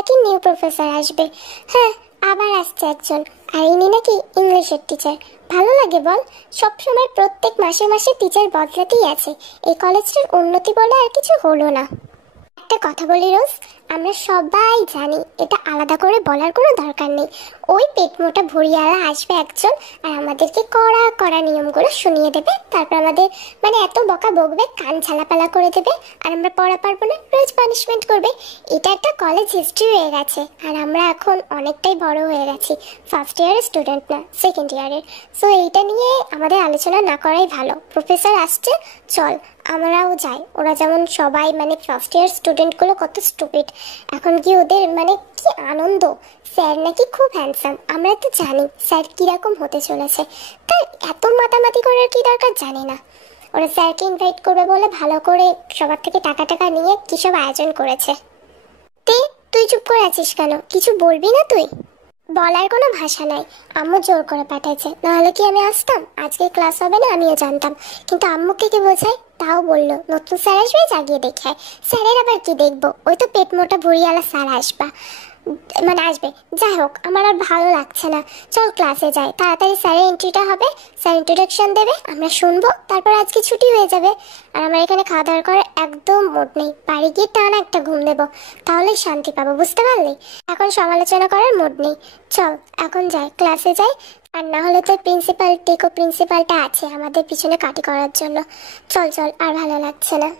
নাকি new professor আসবে। হ্যাঁ, আবার আসছে একজন, আর ইনি নাকি ইংলিশের টিচার। ভালো লাগে বল? সব সময় প্রত্যেক মাসে মাসে টিচার বদলাতেই আছে। এই কলেজটার উন্নতি বলে আর কিছু হলো না। একটা কথা বলি রোজ, আমরা সবাই জানি, এটা আলাদা করে বলার কোনো দরকার নেই। ওই পেট মোটা ভুঁড়িওয়ালা আসবে একজন, আর আমাদেরকে কড়া কড়া নিয়মগুলো শুনিয়ে দেবে। তারপর আমাদের মানে এত বকা বকবে, কান ঝালাপালা করে দেবে, আর আমরা পড়া পারবো না, রোজ পানিশমেন্ট করবে। এটা একটা কলেজ হিস্ট্রি হয়ে গেছে, আর আমরা এখন অনেকটাই বড় হয়ে গেছি। ফার্স্ট ইয়ারের স্টুডেন্ট না, সেকেন্ড ইয়ারের। সো এইটা নিয়ে আমাদের আলোচনা না করাই ভালো। প্রফেসর আসছে, চল আমরাও যাই। ওরা যেমন সবাই মানে ফার্স্ট ইয়ার স্টুডেন্টগুলো কত স্টুপিড, এখন কি ওদের মানে কি আনন্দ। স্যার নাকি খুব হ্যান্ডসাম, আমরা তো জানি স্যার কিরকম হতে চলেছে, তাই এত মাতামাতি করার কি দরকার জানি না। ওরা স্যারকে ইনভাইট করবে বলে ভালো করে সবার থেকে টাকা টাকা নিয়ে কী সব আয়োজন করেছে। তুই চুপ করে আছিস কেন? কিছু বলবি না তুই? বলার কোনো ভাষা নাই, আম্মু জোর করে পাঠাইছে, নাহলে কি আমি আসতাম? আজকে ক্লাস হবে না আমিও জানতাম, কিন্তু আম্মুকে কি বোঝাই? তাও বললো নতুন স্যার আসবে, জাগিয়ে দেখায়। স্যারের আবার কি দেখবো? ওই তো পেট মোটা ভুঁড়িওয়ালা স্যার আসবে। যাই হোক, আমার আর ভালো লাগছে না, চল ক্লাসে যাই। তাড়াতাড়ি স্যারের এন্ট্রিটা হবে, স্যার ইন্ট্রোডাকশন দেবে, আমরা শুনবো, তারপর আজকে ছুটি হয়ে যাবে। আর আমার এখানে খাওয়া দাওয়া করার একদম মুড নেই, বাড়ি গিয়ে টানা একটা ঘুম দেবো, তাহলেই শান্তি পাবো, বুঝতে পারলি? এখন সমালোচনা করার মুড নেই, চল এখন যাই, ক্লাসে যাই। আর না হলে তো প্রিন্সিপালটা আছে আমাদের পিছনে কাটি করার জন্য। চল চল, আর ভালো লাগছে না।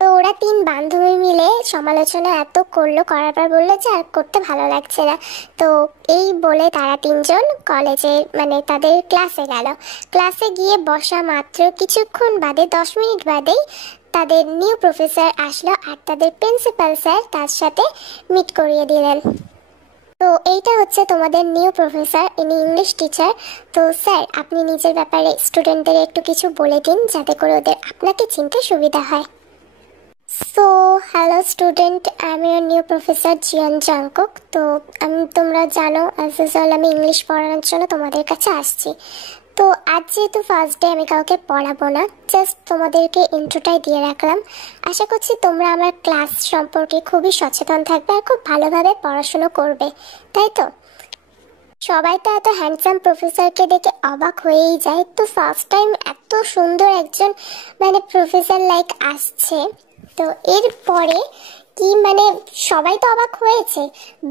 তো ওরা তিন বান্ধবী মিলে সমালোচনা এত করলো, করার পর বললো যে আর করতে ভালো লাগছে না। তো এই বলে তারা তিনজন কলেজে মানে তাদের ক্লাসে গেল। ক্লাসে গিয়ে বসা মাত্র কিছুক্ষণ বাদে 10 মিনিট বাদেই তাদের নিউ প্রফেসর আসলো, আর তাদের প্রিন্সিপাল স্যার তার সাথে মিট করিয়ে দিলেন। তো এইটা হচ্ছে তোমাদের নিউ প্রফেসর, ইনি ইংলিশ টিচার। তো স্যার, আপনি নিজের ব্যাপারে স্টুডেন্টদের একটু কিছু বলে দিন, যাতে করে ওদের আপনাকে চিনতে সুবিধা হয়। সো হ্যালো স্টুডেন্ট, আমি নিউ প্রফেসর জিয়ান জাংকুক। তো তোমরা জানো অ্যাজ ইউজুয়াল আমি ইংলিশ পড়ানোর জন্য তোমাদের কাছে আসছি। তো আজ যেহেতু ফার্স্ট ডে, আমি কাউকে পড়াবো না, জাস্ট তোমাদেরকে ইন্ট্রোটাই দিয়ে রাখলাম। আশা করছি তোমরা আমার ক্লাস সম্পর্কে খুবই সচেতন থাকবে আর খুব ভালোভাবে পড়াশুনো করবে, তাই তো? সবাই তো এত হ্যান্ডসাম প্রফেসরকে দেখে অবাক হয়েই যায়। তো ফার্স্ট টাইম এত সুন্দর একজন মানে প্রফেসর লাইক আসছে। তো এরপরে কি মানে সবাই তো অবাক হয়েছে,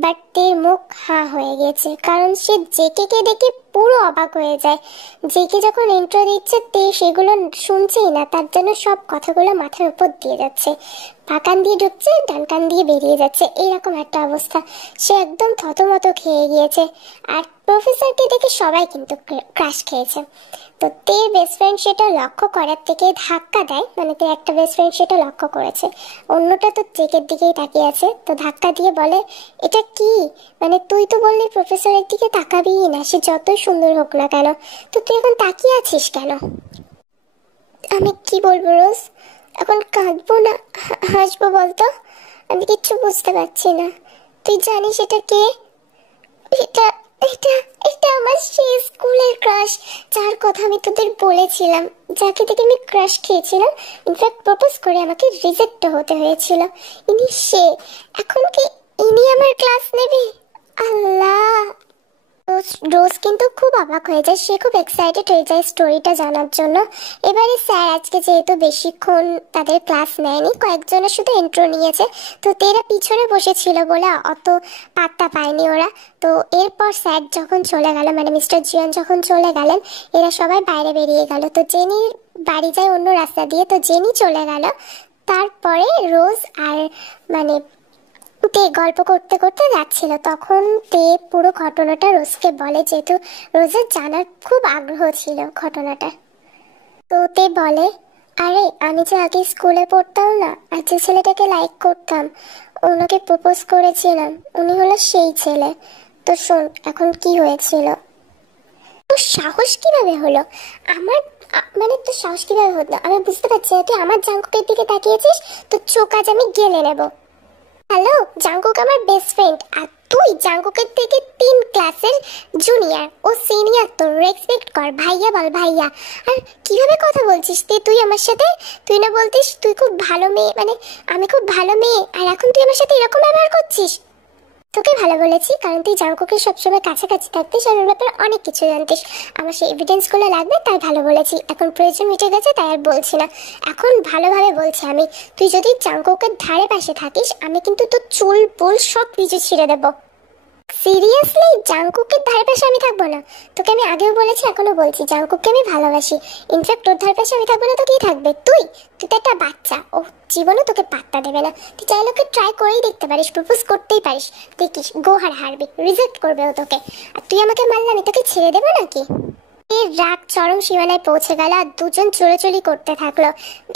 বাট তের মুখ হাঁ হয়ে গেছে, কারণ সে জেকে দেখে পুরো অবাক হয়ে যায়। জেকে যখন ইন্ট্রো দিচ্ছে তে সেগুলো শুনছেই না, তার জন্য সব কথাগুলো মাথার উপর দিয়ে যাচ্ছে, বাঁ কান দিয়ে ঢুকছে, ডান কান দিয়ে বেরিয়ে যাচ্ছে, এইরকম একটা অবস্থা। সে একদম থতমত খেয়ে গিয়েছে। আর প্রফেসরকে দেখে সবাই কিন্তু ক্রাশ খেয়েছে। তো তের বেস্ট ফ্রেন্ড সেটা লক্ষ্য করার থেকে ধাক্কা দেয়, মানে তের একটা বেস্ট ফ্রেন্ড সেটা লক্ষ্য করেছে, অন্যটা তো চেকের দিকেই তাকিয়ে আছে। তো ধাক্কা দিয়ে বলে, এটা কি? মানে তুই তো বললি প্রফেসরের দিকে তাকাবিই না, সে যতই সুন্দর হোক না কেন, তো তুই এখন তাকিয়ে আছিস কেন? আমি কি বলবো রোজ, এখন কাঁদবো না হাসবো বলতো? আমি কিচ্ছু বুঝতে পারছি না। তুই জানিস এটা কে? এটা এটা এটা আমার সেই স্কুলের ক্রাশ, যার কথা আমি তোদের বলেছিলাম, যাকে দেখে আমি ক্রাশ খেয়েছিলাম, ইনফ্যাক্ট প্রপোজ করে আমাকে রিজেক্ট হতে হয়েছিল। ইনি সে। এখন কি ইনি আমার ক্লাস নেবে? আল্লাহ! রোজ কিন্তু খুব অবাক হয়ে যায়, সে খুব এক্সাইটেড হয়ে যায় স্টোরিটা জানার জন্য। এবারে স্যার আজকে যেহেতু বেশিক্ষণ তাদের ক্লাস নেয়নি, কয়েকজনের শুধু ইন্ট্রো নিয়েছে, তো তেরা পিছনে বসেছিল বলে অত পাত্তা পায়নি ওরা। তো এরপর স্যার যখন চলে গেল, মানে মিস্টার জিয়ান যখন চলে গেলেন, এরা সবাই বাইরে বেরিয়ে গেল। তো জেনির বাড়ি যায় অন্য রাস্তা দিয়ে, তো জেনি চলে গেল। তারপরে রোজ আর মানে তে গল্প করতে করতে যাচ্ছিল, তখন তে পুরো ঘটনাটা রোজকে বলে, যেহেতু রোজের জানার খুব আগ্রহ ছিল ঘটনাটা। তো তে বলে, আরে আমি যে আগে স্কুলে পড়তাম না, আর যে ছেলেটাকে লাইক করতাম, ওনাকে প্রপোজ করেছিলাম, উনি হলো সেই ছেলে। তো শোন এখন কি হয়েছিল। তোর সাহস কিভাবে হলো? আমার মানে তোর সাহস কিভাবে হলো আমি বুঝতে পারছি না। তুই আমার জাঙ্কুকের দিকে তাকিয়েছিস, তোর চোখ আজ আমি গেলে নেব। হ্যালো, জাঙ্কুক আমার বেস্ট ফ্রেন্ড, আর তুই জাঙ্কুকের থেকে 3 ক্লাসের জুনিয়র, ও সিনিয়র, তো রেসপেক্ট কর, ভাইয়া বল ভাইয়া। আর কিভাবে কথা বলছিস তুই আমার সাথে? তুই না বলতিস তুই খুব ভালো মেয়ে, মানে আমি খুব ভালো মেয়ে, আর এখন তুই আমার সাথে এরকম ব্যবহার করছিস? তোকে ভালো বলেছি কারণ তুই জাঙ্কুকের সবসময় কাছাকাছি থাকতিস আর ওর ব্যাপারে অনেক কিছু জানতিস। আমার সেই এভিডেন্সগুলো লাগবে তাই ভালো বলেছি। এখন প্রয়োজন মিটে গেছে তাই আর বলছি না। এখন ভালোভাবে বলছি আমি, তুই যদি জাঙ্কুকের ধারে পাশে থাকিস আমি কিন্তু তোর চুল পুল সব কিছু ছিঁড়ে দেবো। সিরিয়াসলি জাংকুকের ধারে পাশে আমি থাকবো না? তোকে আমি আগেও বলেছি এখনো বলছি, জাংকুককে আমি ভালোবাসি। ইনফ্যাক্ট তোর ধারে পাশে আমি থাকবো না তো কি থাকবে? তুই তুই তো একটা বাচ্চা, ও জীবনে তোকে পাত্তা দেবে না। তুই চাইলে ওকে ট্রাই করেই দেখতে পারিস, প্রপোজ করতেই পারিস, দেখিস গোহার হারবি, রিজেক্ট করবে ও তোকে। আর তুই আমাকে মারলে আমি তোকে ছেড়ে দেবো নাকি? এর রাগ চরম সীমানায় পৌঁছে গেল আর দুজন চোরাচুরি করতে থাকলো।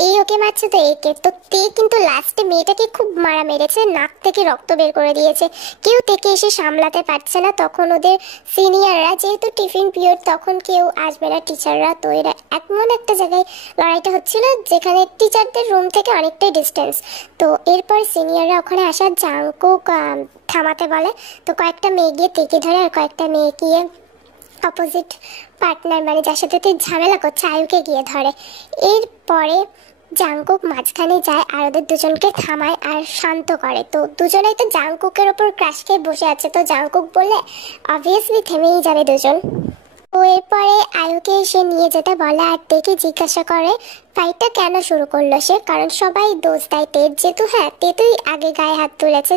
এই ওকে মারছে তো একে, তো তে কিন্তু লাস্টে মেয়েটাকে খুব মারা মেরেছে, নাক থেকে রক্ত বের করে দিয়েছে। কেউ থেকে এসে সামলাতে পারছে না। তখন ওদের সিনিয়ররা, যেহেতু টিফিন পিরিয়ড তখন কেউ আসবে না টিচাররা, তো এরা এমন একটা জায়গায় লড়াইটা হচ্ছিল যেখানে টিচারদের রুম থেকে অনেকটাই ডিস্টেন্স। তো এরপর সিনিয়ররা ওখানে আসা জাংকুক থামাতে বলে। তো কয়েকটা মেয়ে গিয়ে তেকে ধরে আর কয়েকটা মেয়ে গিয়ে অপোজিট পার্টনার মানে যার সাথে তুই ঝামেলা করছে আয়ুকে গিয়ে ধরে। এরপরে জাংকুক মাঝখানে যায় আর ওদের দুজনকে থামায় আর শান্ত করে। তো দুজনেই তো জাংকুকের ওপর ক্রাশ খেয়ে বসে আছে, তো জাংকুক বললে অবভিয়াসলি থেমেই যাবে দুজন। তো এরপরে আয়ুকে এসে নিয়ে যেতে বলে আর তেকে জিজ্ঞাসা করে ফাইটটা কেন শুরু করলো সে, কারণ সবাই দোষ দেয় তের, যেহেতু হ্যাঁ তে তুই আগে গায়ে হাত তুলেছে,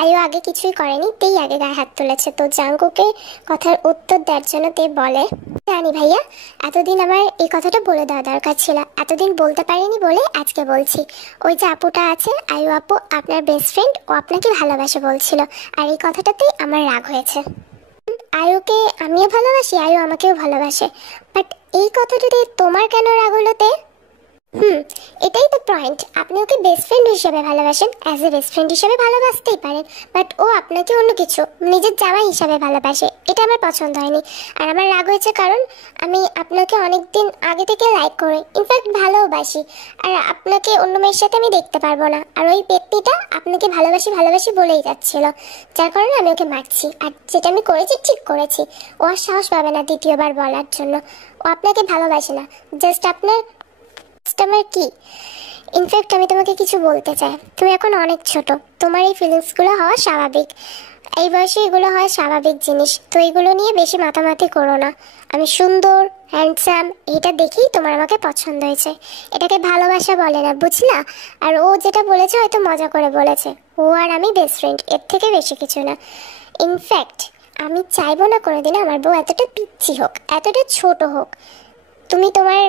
আয়ু আগে কিছুই করেনি, তেই আগে গায়ে হাত তুলেছে। তো জাংকুকের কথার উত্তর দেওয়ার জন্য তে বলে জানি ভাইয়া, এতদিন আমার এই কথাটা বলে দেওয়া দরকার ছিল, এতদিন বলতে পারিনি বলে আজকে বলছি। ওই যে আপুটা আছে আয়ু আপু, আপনার বেস্ট ফ্রেন্ড, ও আপনাকে ভালোবাসে বলছিল, আর এই কথাটাতেই আমার রাগ হয়েছে। আয়ুকে আমিও ভালোবাসি, আয়ু আমাকেও ভালোবাসে, বাট এই কথাটাতে তোমার কেন রাগ হলো তে? এটাই তো পয়েন্ট, আপনি ওকে বেস্ট ফ্রেন্ড হিসেবে ভালোবাসেন, অ্যাজ এ বেস্ট ফ্রেন্ড হিসেবে ভালোবাসতেই পারেন, বাট ও আপনাকে অন্য কিছু নিজের জামাই হিসাবে ভালোবাসে, এটা আমার পছন্দ হয়নি। আর আমার রাগ হয়েছে কারণ আমি আপনাকে অনেক দিন আগে থেকে লাইক করি, ইনফ্যাক্ট ভালোবাসি, আর আপনাকে অন্য মেয়ের সাথে আমি দেখতে পারবো না। আর ওই ব্যক্তিটা আপনাকে ভালোবাসি ভালোবাসি বলেই যাচ্ছিল, যার কারণে আমি ওকে মারছি। আর যেটা আমি করেছি ঠিক করেছি, ও আর সাহস পাবে না দ্বিতীয়বার বলার জন্য। ও আপনাকে ভালোবাসে না, জাস্ট আপনার কাস্টমার কি। ইনফ্যাক্ট আমি তোমাকে কিছু বলতে চাই, তুমি এখন অনেক ছোট, তোমার এই ফিলিংসগুলো হওয়া স্বাভাবিক, এই বয়সে এগুলো হয় স্বাভাবিক জিনিস, তো এগুলো নিয়ে বেশি মাতামাতি করো না। আমি সুন্দর হ্যান্ডসাম এটা দেখেই তোমার আমাকে পছন্দ হয়েছে, এটাকে ভালোবাসা বলে না, বুঝলা? আর ও যেটা বলেছে হয়তো মজা করে বলেছে, ও আর আমি বেস্ট ফ্রেন্ড, এর থেকে বেশি কিছু না। ইনফ্যাক্ট আমি চাইবো না কোনোদিন আমার বউ এতটা পিচ্ছি হোক, এতটা ছোট হোক। তুমি তোমার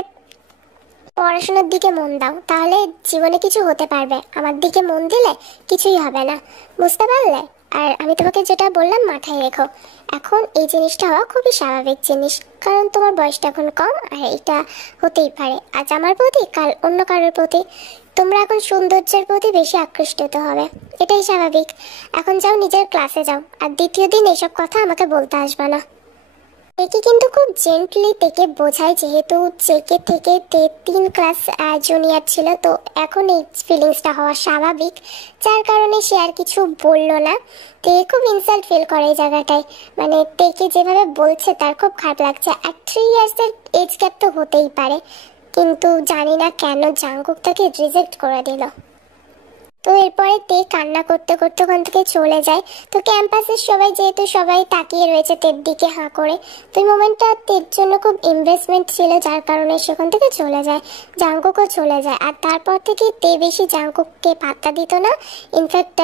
পড়াশোনার দিকে মন দাও, তাহলে জীবনে কিছু হতে পারবে, আমার দিকে মন দিলে কিছুই হবে না, বুঝতে পারলে? আর আমি তোমাকে যেটা বললাম মাথায় রেখো, এখন এই জিনিসটা হওয়া খুবই স্বাভাবিক জিনিস, কারণ তোমার বয়সটা এখন কম, আর এটা হতেই পারে আজ আমার প্রতি কাল অন্য কারোর প্রতি। তোমরা এখন সৌন্দর্যের প্রতি বেশি আকৃষ্ট হবে, এটাই স্বাভাবিক। এখন যাও নিজের ক্লাসে যাও, আর দ্বিতীয় দিন এইসব কথা আমাকে বলতে আসবে না। তেকে কিন্তু খুব জেন্টলি তেকে বোঝায়, যেহেতু চেকে থেকে 3 ক্লাস জুনিয়র ছিল, তো এখন এই ফিলিংসটা হওয়া স্বাভাবিক, যার কারণে সে আর কিছু বললো না। তে খুব ইনসাল্ট ফিল করে এই জায়গাটায়, মানে তেকে যেভাবে বলছে তার খুব খারাপ লাগছে। আর 3 ইয়ার্সের এজ গ্যাপ তো হতেই পারে, কিন্তু জানি না কেন জাংকুক তাকে রিজেক্ট করে দিল। তো এরপরে তে কান্না করতে করতে ওখান থেকে চলে যায়। তো ক্যাম্পাসের সবাই যেহেতু সবাই তাকিয়ে রয়েছে তের দিকে হাঁ করে, তো এই মোমেন্টটা তের জন্য খুব ইনভেস্টমেন্ট ছিল, যার কারণে সেখান থেকে চলে যায়, জাংকুকও চলে যায়। আর তারপর থেকে তে বেশি জাংকুককে পাত্তা দিত না, ইনফ্যাক্ট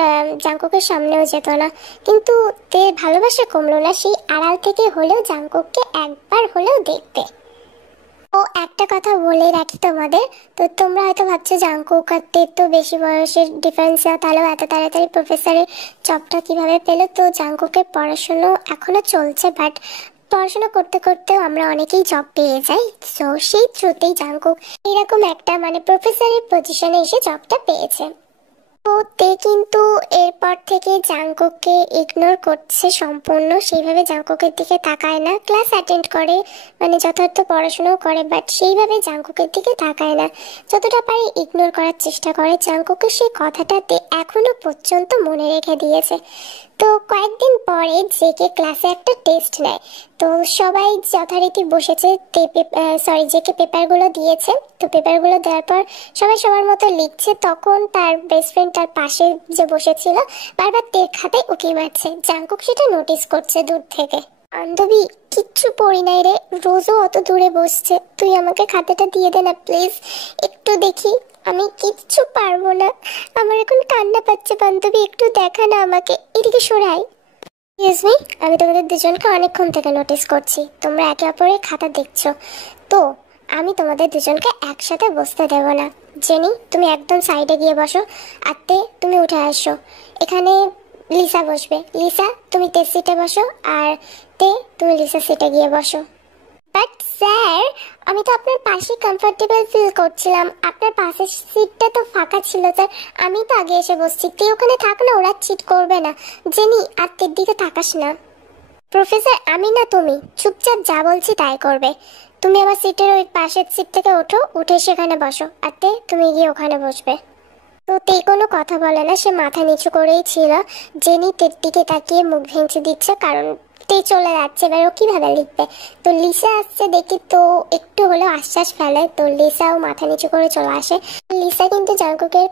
জাংকুকের সামনেও যেত না। কিন্তু তের ভালোবাসা কমলো না, সেই আড়াল থেকে হলেও জাংকুককে একবার হলেও দেখবে। ও একটা কথা বলে রাখি তোমাদের, তো তোমরা হয়তো ভাবছো জাংকুক আর তের তো বেশি বয়সের ডিফারেন্স, তাহলেও এত তাড়াতাড়ি প্রফেসরের জবটা কিভাবে পেলো? তো জাংকুকের পড়াশুনো এখনো চলছে, বাট পড়াশোনা করতে করতেও আমরা অনেকেই জব পেয়ে যাই। তো সেই থ্রুতেই জাংকুক এরকম একটা মানে প্রফেসরের পজিশনে এসে জবটা পেয়েছে। তো তে কিন্তু এরপর থেকে জাংকুককে ইগনোর করছে সম্পূর্ণ, সেইভাবে জাংকুকের দিকে তাকায় না, ক্লাস অ্যাটেন্ড করে, মানে যথার্থ পড়াশোনাও করে, বাট সেইভাবে জাংকুকের দিকে তাকায় না, যতটা পারে ইগনোর করার চেষ্টা করে। জাংকুকের সেই কথাটাতে এখনো পর্যন্ত মনে রেখে দিয়েছে। তো কয়েকদিন পরে জেকে ক্লাসে একটা টেস্ট নেয়। তো সবাই যথারীতি বসেছে, জেকে পেপারগুলো দিয়েছে। তো পেপারগুলো দেওয়ার পর সবাই সবার মতো লিখছে। তখন তার বেস্ট ফ্রেন্ড তার পাশে যে বসেছিল বারবার তের খাতায় উকি মারছে। জাংকুক সেটা নোটিস করছে দূর থেকে। বান্ধবী, কিচ্ছু পড়ি নাই রে, রোজও অত দূরে বসছে, তুই আমাকে খাতাটা দিয়ে দে না প্লিজ, একটু দেখি। আমি কিচ্ছু পারবো না, আমার এখন কান্না পাচ্ছে। বান্ধবী, একটু দেখা না আমাকে, এদিকে সরাই। এক্সকিউজ মি, আমি তোমাদের দুজনকে অনেকক্ষণ থেকে নোটিস করছি, তোমরা একে অপরের খাতা দেখছো। তো আমি তোমাদের দুজনকে একসাথে বসতে দেব না। জেনি, তুমি একদম সাইডে গিয়ে বসো। আর তে, তুমি উঠে আসো। এখানে লিসা বসবে। লিসা, তুমি তে সিটে বসো। আর তে, তুমি লিসা সিটে গিয়ে বসো। বাট স্যার, আমি তো আপনার পাশে কমফোর্টেবল ফিল করছিলাম, আপনার পাশের সিটটা তো ফাঁকা ছিল স্যার, আমি তো আগে এসে বসছি। তুই ওখানে থাক না, ওরা চিট করবে না। জেনি, আর তের দিকে তাকাস না। প্রফেসর, আমি না তুমি, চুপচাপ যা বলছি তাই করবে। তুমি আমার সিটের ওই পাশের সিট থেকে ওঠো, উঠে সেখানে বসো। আর তে, তুমি গিয়ে ওখানে বসবে। তো তে কোনো কথা বলে না, সে মাথা নিচু করেই ছিল। জেনি তের দিকে তাকিয়ে মুখ ভেঙচি দিচ্ছে, কারণ তে চলে যাচ্ছে, এবার ও কিভাবে লিখবে। তো লিসা আসছে দেখি তো একটু হলেও আশ্বাস ফেলে, তো লিসাও মাথা নিচু করে চলে আসে। লিসা কিন্তু জাংকুকের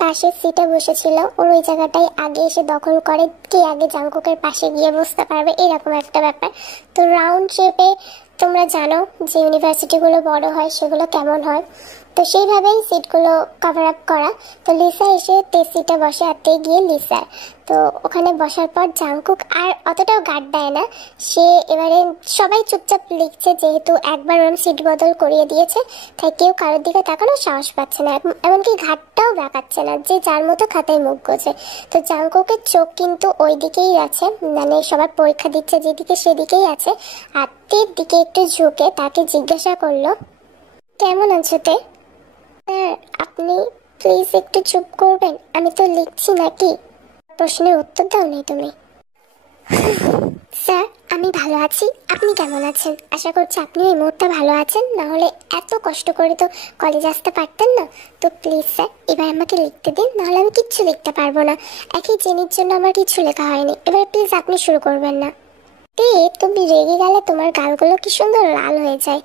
পাশের সিটে বসেছিল, ওর ওই জায়গাটাই আগে এসে দখল করে, কে আগে জাংকুকের পাশে গিয়ে বসতে পারবে, এরকম একটা ব্যাপার। তো রাউন্ড শেপে তোমরা জানো যে ইউনিভার্সিটিগুলো বড় হয় সেগুলো কেমন হয়, তো সেইভাবেই সিটগুলো কভার আপ করা। তো লিসা এসে তে সিটে বসে, আর তে গিয়ে লিসা। তো ওখানে বসার পর জাংকুক আর অতটাও গার্ড দেয় না, সে এবারে সবাই চুপচাপ লিখছে, যেহেতু একবার ওরম সিট বদল করিয়ে দিয়েছে, তাই কেউ কারোর দিকে তাকানোর সাহস পাচ্ছে না, এমনকি ঘাটটাও বাঁকাচ্ছে না, যে যার মতো খাতায় মুখ গোছে। তো জাংকুকের চোখ কিন্তু ওই দিকেই আছে, মানে সবার পরীক্ষা দিচ্ছে যেদিকে সেদিকেই আছে। আর তের দিকে একটু ঝুঁকে তাকে জিজ্ঞাসা করলো, কেমন আছো তে? স্যার, আপনি প্লিজ একটু চুপ করবেন, আমি তো লিখছি নাকি। প্রশ্নের উত্তর দাও নি তুমি। স্যার, আমি ভালো আছি, আপনি কেমন আছেন? আশা করছি আপনি এই মুহূর্তে ভালো আছেন, না হলে এত কষ্ট করে তো কলেজ আসতে পারতেন না। তো প্লিজ স্যার, এবার আমাকে লিখতে দিন, নাহলে আমি কিচ্ছু লিখতে পারবো না। একই জেনির জন্য আমার কিছু লেখা হয়নি, এবার প্লিজ আপনি শুরু করবেন না। তে, তুমি রেগে গেলে তোমার গালগুলো কি সুন্দর লাল হয়ে যায়,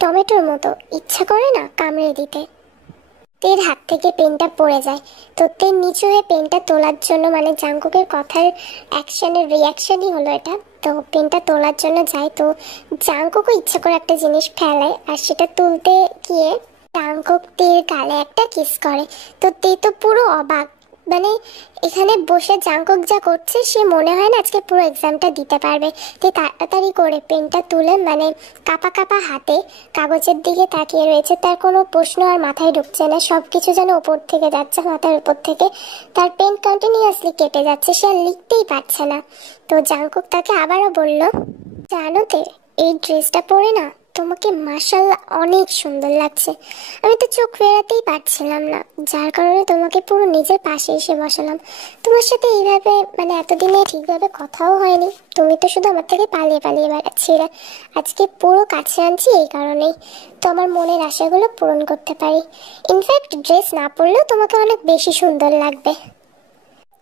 টমেটোর মতো, ইচ্ছা করে না কামড়ে দিতে। তের হাত থেকে পেনটা পড়ে যায়। তো তের নিচু হয়ে পেনটা তোলার জন্য, মানে জাংকুকের কথার অ্যাকশনের রিয়াকশনই হলো এটা, তো পেনটা তোলার জন্য যায়। তো জাংকুকও ইচ্ছা করে একটা জিনিস ফেলে, আর সেটা তুলতে গিয়ে জাংকুক তের গালে একটা কিস করে। তো তে তো পুরো অবাক, মানে এখানে বসে জাংকুক যা করছে সে মনে হয় না আজকে পুরো এক্সামটা দিতে পারবে। তাই তাড়াতাড়ি করে পেনটা তুলে, মানে কাপা কাপা হাতে কাগজের দিকে তাকিয়ে রয়েছে। তার কোনো প্রশ্ন আর মাথায় ঢুকছে না, সব কিছু যেন ওপর থেকে যাচ্ছে, মাথার উপর থেকে। তার পেন কন্টিনিউয়াসলি কেটে যাচ্ছে, সে আর লিখতেই পারছে না। তো জাংকুক তাকে আবারও বলল, জানো তে, এই ড্রেসটা পরে না তোমাকে মাশাআল্লাহ অনেক সুন্দর লাগছে। আমি তো চোখ ফেরাতেই পারছিলাম না, যার কারণে তোমাকে পুরো নিজের পাশে এসে বসালাম। তোমার সাথে এইভাবে, মানে এতদিনে ঠিকভাবে কথাও হয়নি, তুমি তো শুধু আমার থেকে পালিয়ে পালিয়ে বেড়াচ্ছিলে। আজকে পুরো কাছে আনছি এই কারণেই, তো আমার মনের আশাগুলো পূরণ করতে পারি। ইনফ্যাক্ট ড্রেস না পরলেও তোমাকে অনেক বেশি সুন্দর লাগবে।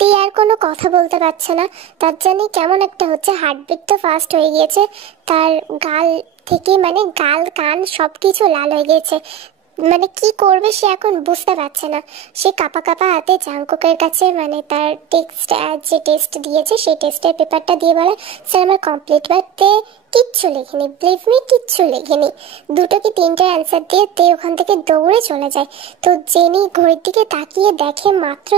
তে আর কোনো কথা বলতে পারছে না, তার জানি কেমন একটা হচ্ছে, হার্টবিট তো ফাস্ট হয়ে গিয়েছে, তার গাল থেকে, মানে গাল কান সব কিছু লাল হয়ে গিয়েছে, মানে কি করবে সে এখন বুঝতে পারছে না। সে কাপা কাপা হাতে জাংকুকের কাছে, মানে তার টেক্সট যে টেস্ট দিয়েছে সেই টেস্টের পেপারটা দিয়ে বলে, স্যার আমার কমপ্লিট। বাট তে কিচ্ছু লেখেনি, বিলিভ মি, কিচ্ছু লেখেনি। দুটো কি তিনটে অ্যান্সার দিয়ে তে ওখান থেকে দৌড়ে চলে যায়। তো জেনি ঘড়ির দিকে তাকিয়ে দেখে মাত্র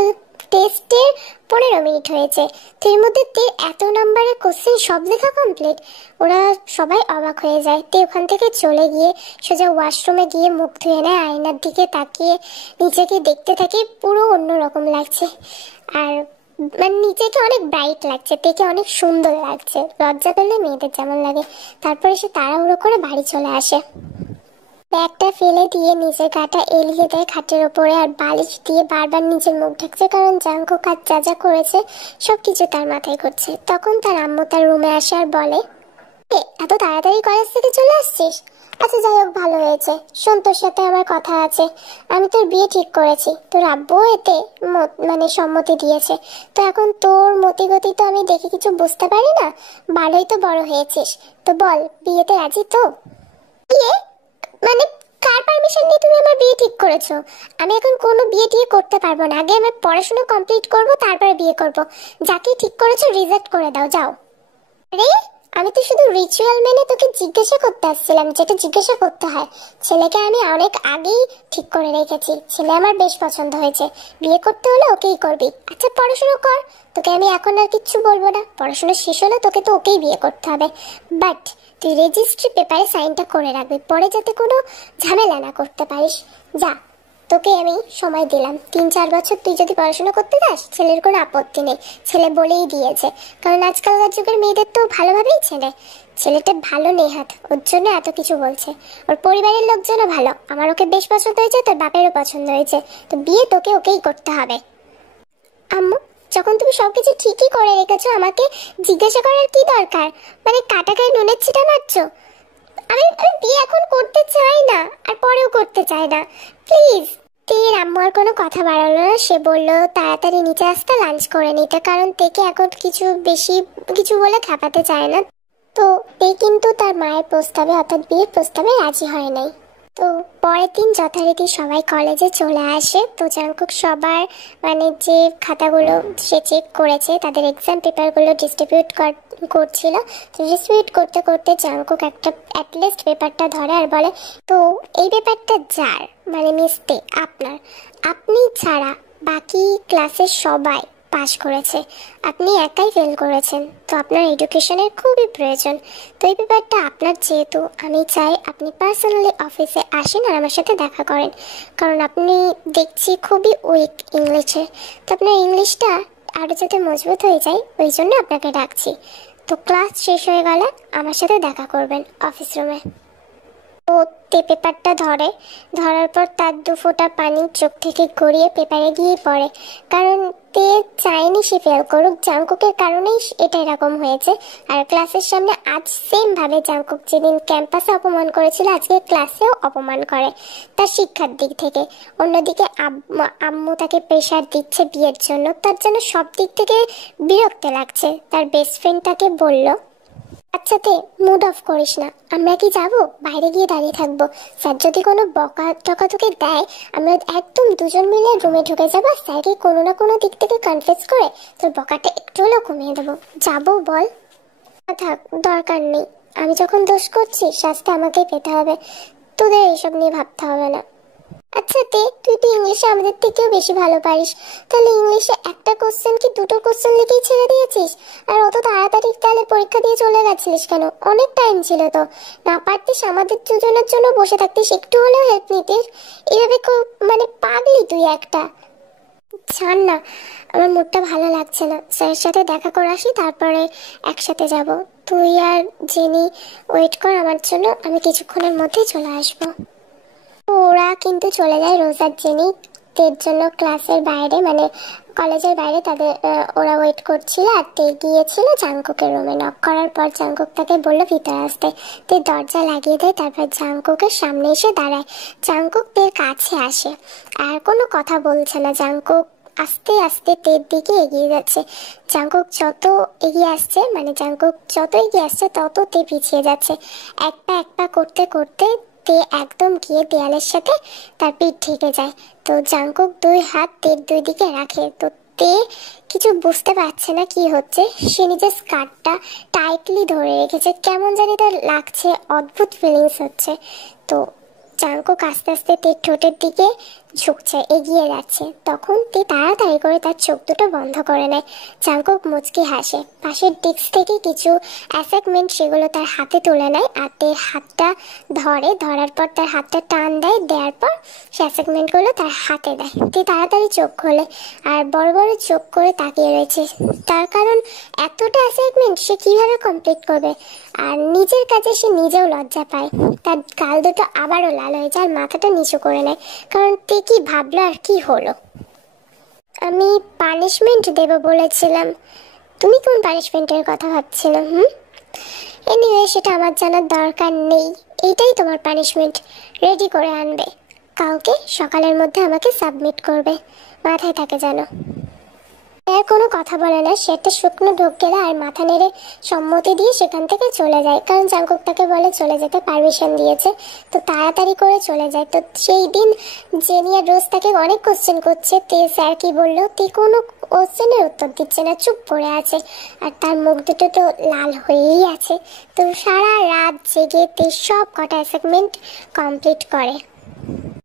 টেস্টের 15 মিনিট হয়েছে, তো এর মধ্যে তে এত নাম্বারের কোশ্চেন সব লেখা কমপ্লিট। ওরা সবাই অবাক হয়ে যায়। তে ওখান থেকে চলে গিয়ে সোজা ওয়াশরুমে গিয়ে মুখ ধুয়ে নেয়, আয়নার দিকে তাকিয়ে নিজেকে দেখতে থাকে, পুরো অন্যরকম লাগছে। আর মানে নিজেকে অনেক ব্রাইট লাগছে, তেকে অনেক সুন্দর লাগছে, লজ্জা পেলে মেয়েদের যেমন লাগে। তারপরে সে তাড়াহুড়ো করে বাড়ি চলে আসে, ব্যাগটা ফেলে দিয়ে নিজের গাটা এলিয়ে দেয় খাটের ওপরে, আর বালিশ দিয়ে বারবার নিজের মুখ ঢাকছে, কারণ জাংকুক কাজ যা যা করেছে সবকিছু তার মাথায় ঘুরছে। তখন তার আম্মু তার রুমে আসে আর বলে, এত তাড়াতাড়ি কলেজ থেকে চলে আসছিস? আচ্ছা যাই হোক, ভালো হয়েছে। শোন, তোর সাথে আমার কথা আছে। আমি তোর বিয়ে ঠিক করেছি, তোর আব্বু এতে মানে সম্মতি দিয়েছে। তো এখন তোর মতিগতি তো আমি দেখে কিছু বুঝতে পারি না। ভালোই তো বড় হয়েছিস, তো বল বিয়েতে রাজি তো? বিয়ে মানে কার পারমিশন নিয়ে তুমি আমার বিয়ে ঠিক করেছো? আমি এখন কোনো বিয়ে টিয়ে করতে পারবো না। আগে আমি পড়াশোনা কমপ্লিট করব, তারপরে বিয়ে করব। যাকে ঠিক করেছো রিজেক্ট করে দাও, যাও। আরে আমি তো শুধু রিচুয়াল মেনে তোকে জিজ্ঞাসা করতে আসছিলাম, যেটা জিজ্ঞাসা করতে হয়। ছেলেকে আমি অনেক আগেই ঠিক করে রেখেছি, ছেলে আমার বেশ পছন্দ হয়েছে। বিয়ে করতে হলে ওকেই করবি। আচ্ছা পড়াশোনা কর, তোকে আমি এখন আর কিচ্ছু বলবো না। পড়াশোনা শেষ হলে তোকে তো ওকেই বিয়ে করতে হবে। বাট তুই রেজিস্ট্রি পেপারে সাইনটা করে রাখবি, পরে যাতে কোনো ঝামেলা না করতে পারিস। যা, তোকে আমি সময় দিলাম 3-4 বছর। তুই যদি পড়াশোনা করতে চাস, ছেলের কোনো আপত্তি নেই। ছেলে বলেই দিয়েছে, কারণ আজকালকার যুগের মেয়েদের তো ভালোভাবেই ছেলেটা ভালো নেহাত, ওর জন্য এত কিছু বলছে। ওর পরিবারের লোকজনও ভালো, আমার ওকে বেশ পছন্দ হয়েছে, তোর বাপেরও পছন্দ হয়েছে। তো বিয়ে তোকে ওকেই করতে হবে। আম্মু, যখন তুমি সবকিছু ঠিকই করে রেখেছো, আমাকে জিজ্ঞাসা করার কি দরকার? মানে কাটা গায়ে নুনের ছিটা মারছো? আমি আমি বিয়ে এখন করতে চাই না, আর পরেও করতে চাই না, প্লিজ। তীর আম্মু আর কোনো কথা বাড়ালো না। সে বলল তাড়াতাড়ি নিচে আসতে, লাঞ্চ করে নিতে, কারণ তেকে এখন বেশি কিছু বলে খেপাতে চায় না। তো তে কিন্তু তার মায়ের প্রস্তাবে অর্থাৎ বিয়ের প্রস্তাবে রাজি হয় নাই। তো পরের দিন যথারীতি সবাই কলেজে চলে আসে। তো জাংকুক সবার মানে যে খাতাগুলো সে চেক করেছে, তাদের এক্সাম পেপারগুলো ডিস্ট্রিবিউট করছিল। তো ডিস্ট্রিবিউট করতে করতে জাংকুক একটা অ্যাটলিস্ট পেপারটা ধরে আর বলে, তো এই পেপারটা যার মানে মিসতে আপনার, আপনি ছাড়া বাকি ক্লাসের সবাই পাস করেছে, আপনি একাই ফেল করেছেন। তো আপনার এডুকেশনের খুবই প্রয়োজন। তো এই ব্যাপারটা আপনার, যেহেতু আমি চাই আপনি পার্সোনালি অফিসে আসেন আর আমার সাথে দেখা করেন, কারণ আপনি দেখছি খুবই উইক ইংলিশে। তো আপনার ইংলিশটা আরও যাতে মজবুত হয়ে যায়, ওই জন্য আপনাকে ডাকছি। তো ক্লাস শেষ হয়ে গেলে আমার সাথে দেখা করবেন অফিস রুমে। ও তে পেপারটা ধরার পর তার 2 ফোঁটা পানি চোখ থেকে গড়িয়ে পেপারে গিয়ে পড়ে, কারণ তে চায়নি সে ফেল করুক। জাংকুকের কারণেই এটা এরকম হয়েছে। আর ক্লাসের সামনে আজ সেম ভাবে জাংকুক যেদিন ক্যাম্পাসে অপমান করেছিল, আজকে ক্লাসেও অপমান করে তার শিক্ষার দিক থেকে। অন্যদিকে আম্মু তাকে প্রেশার দিচ্ছে বিয়ের জন্য, তার জন্য সব দিক থেকে বিরক্ত লাগছে। তার বেস্ট ফ্রেন্ড তাকে বলল, আচ্ছা তে মুড অফ করিস না, আমরা কি যাব? বাইরে গিয়ে দাঁড়িয়ে থাকবো। স্যার যদি কোনো বকা টকা তোকে দেয়, আমরা একদম দুজন মিলে রুমে ঢুকে যাবো, স্যারকে কোনো না কোনো দিক থেকে কনফেস করে তোর বকাটা একটু হলেও কমিয়ে দেবো। যাবো বল? থাক, দরকার নেই। আমি যখন দোষ করছি শাস্তি আমাকেই পেতে হবে, তোদের এইসব নিয়ে ভাবতে হবে না। আচ্ছা তে, তুই তো ইংলিশে আমাদের থেকেও বেশি ভালো পারিস, তাহলে ইংলিশে একটা কোশ্চেন কি 2টো কোশ্চেন লিখেই ছেড়ে দিয়েছিস? আর অত তাড়াতাড়ি তাহলে পরীক্ষা দিয়ে চলে গেছিলিস কেন? অনেক টাইম ছিল তো, না পারতিস আমাদের দুজনের জন্য বসে থাকতিস, একটু হলেও হেল্প নিতিস। এইভাবে মানে পাগলি তুই একটা। ছাড় না, আমার মুডটা ভালো লাগছে না। স্যারের সাথে দেখা করে আসি, তারপরে একসাথে যাব। তুই আর জেনি ওয়েট কর আমার জন্য, আমি কিছুক্ষণের মধ্যেই চলে আসবো। ওরা কিন্তু চলে যায় রোজার জেনিদের জন্য ক্লাসের বাইরে, মানে কলেজের বাইরে তাদের ওরা ওয়েট করছিল। আর তে গিয়েছিল জাংকুকের রুমে। নক করার পর জাংকুক তাকে বললো ভিতরে আসতে। তে দরজা লাগিয়ে দেয়, তারপর জাংকুকের সামনে এসে দাঁড়ায়। জাংকুক তের কাছে আসে আর কোনো কথা বলছে না। জাংকুক আস্তে আস্তে তের দিকে এগিয়ে যাচ্ছে। জাংকুক যত এগিয়ে আসছে, মানে জাংকুক যত এগিয়ে আসছে তত তে পিছিয়ে যাচ্ছে। এক পা করতে করতে তে একদম গিয়ে দেয়ালের সাথে তার পিঠ ঠেকে যায়। তো জাংকুক 2 হাত তের 2 দিকে রাখে। তো তে কিছু বুঝতে পারছে না কি হচ্ছে। সে নিজের স্কার্টটা টাইটলি ধরে রেখেছে, কেমন জানি তার লাগছে, অদ্ভুত ফিলিংস হচ্ছে। তো জাংকুক আস্তে আস্তে তের ঠোঁটের দিকে ঝুঁকছে, এগিয়ে যাচ্ছে। তখন তে তাড়াতাড়ি করে তার চোখ দুটো বন্ধ করে নেয়। জাংকুক মুচকি হাসে। পাশের ডেস্ক থেকে কিছু অ্যাসাইনমেন্ট সেগুলো তার হাতে তুলে নেয় আর তের হাতটা ধরার পর তার হাতটা টান দেয়, দেওয়ার পর সে অ্যাসাইনমেন্টগুলো তার হাতে দেয়। তে তাড়াতাড়ি চোখ খোলে আর বড় বড় চোখ করে তাকিয়ে রয়েছে। তার কারণ এতটা অ্যাসাইনমেন্ট সে কিভাবে কমপ্লিট করবে, আর নিজের কাছে সে নিজেও লজ্জা পায়। তার গাল দুটো আবারও লাল হয়ে যায় আর মাথাটা নিচু করে নেয়, কারণ তে কি ভাবলো আর কি হলো। আমি পানিশমেন্ট দেব বলেছিলাম, তুমি কোন পানিশমেন্টের কথা ভাবছিলে? এনিওয়ে সেটা আমার জানার দরকার নেই। এইটাই তোমার পানিশমেন্ট। রেডি করে আনবে, কালকে সকালের মধ্যে আমাকে সাবমিট করবে, মাথায় থাকে যেন। আর কোনো কথা বলে না, সে একটা শুকনো ঢোক গেলে আর মাথা নেড়ে সম্মতি দিয়ে সেখান থেকে চলে যায়, কারণ জাঙ্কুক তাকে বলে চলে যেতে, পারমিশন দিয়েছে, তো তাড়াতাড়ি করে চলে যায়। তো সেই দিন জেনি আর রোজ তাকে অনেক কোশ্চেন করছে, তে স্যার কি বললো, তে কোনো কোশ্চেনের উত্তর দিচ্ছে না, চুপ করে আছে, আর তার মুখ দুটো তো লাল হয়েই আছে। তো সারা রাত জেগে তে সব কটা অ্যাসাইনমেন্ট কমপ্লিট করে।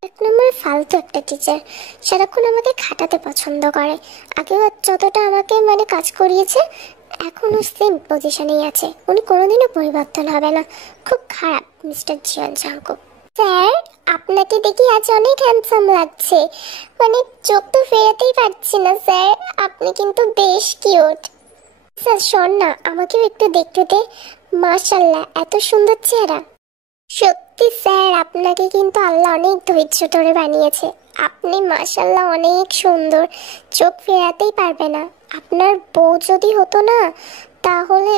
এক নম্বরে ফালতু একটা টিচার, সারাক্ষণ আমাকে খাটাতে পছন্দ করে। আগেও যতটা আমাকে কাজ করিয়েছে, এখনো সেম পজিশনেই আছে, উনি কোনোদিনও পরিবর্তন হবে না। খুব খারাপ মিস্টার জিয়ন জাঙ্কুক। স্যার, আপনাকে দেখি আজ অনেক হ্যান্ডসাম লাগছে, চোখ তো ফেরাতেই পারছি না স্যার, আপনি কিন্তু বেশ কিউট। স্যার শোন না, আমাকেও একটু দেখতে দে, মাশাআল্লাহ এত সুন্দর চেহারা। সত্যি স্যার, আপনাকে কিন্তু আল্লাহ অনেক ধৈর্য ধরে বানিয়েছে, আপনি মাশাআল্লাহ অনেক সুন্দর, চোখ ফেরাতেই পারবে না। আপনার বউ যদি হতো না, তাহলে